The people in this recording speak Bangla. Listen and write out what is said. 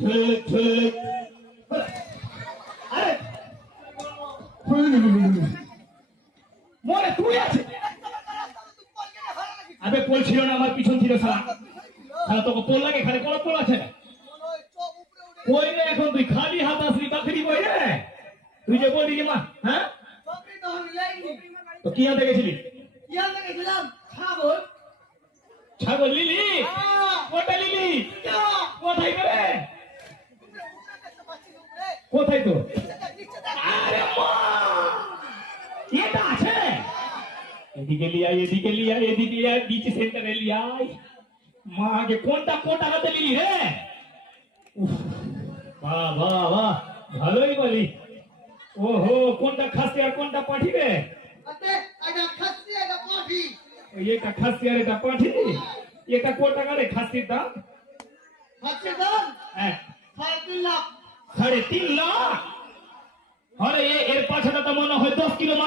ঠিক ঠিক আরে মনে তুই আছে আবে পোল ছিল না আমার পিছন ছিল সারা সারা তোকে পোল লাগে এখানে কোনো পোল আছে কই রে এখন তুই খালি হাত আসলি বাকরি কই রে তুই যে বলি যে মা হ্যাঁ তো কি আনতে গেছিলি ছাগল লিলি কোটা লিলি কোথায় গেলে কোথায় তো আরে মা এটা আছে এদিকে লিয়া এদিকে লিয়া এদিকে লিয়া বিচ সেন্টারে লিয়া মা আগে কোনটা কোটা হাতে লিলি রে বাহ বাহ বাহ ভালোই বলি ওহো কোনটা খাসি আর কোনটা পাঠি রে এটা খাসি আর এটা পাঠি এটা কত টাকা রে খাসির দাম খাসির দাম হ্যাঁ 3.5 লাখ 3.5 লাখ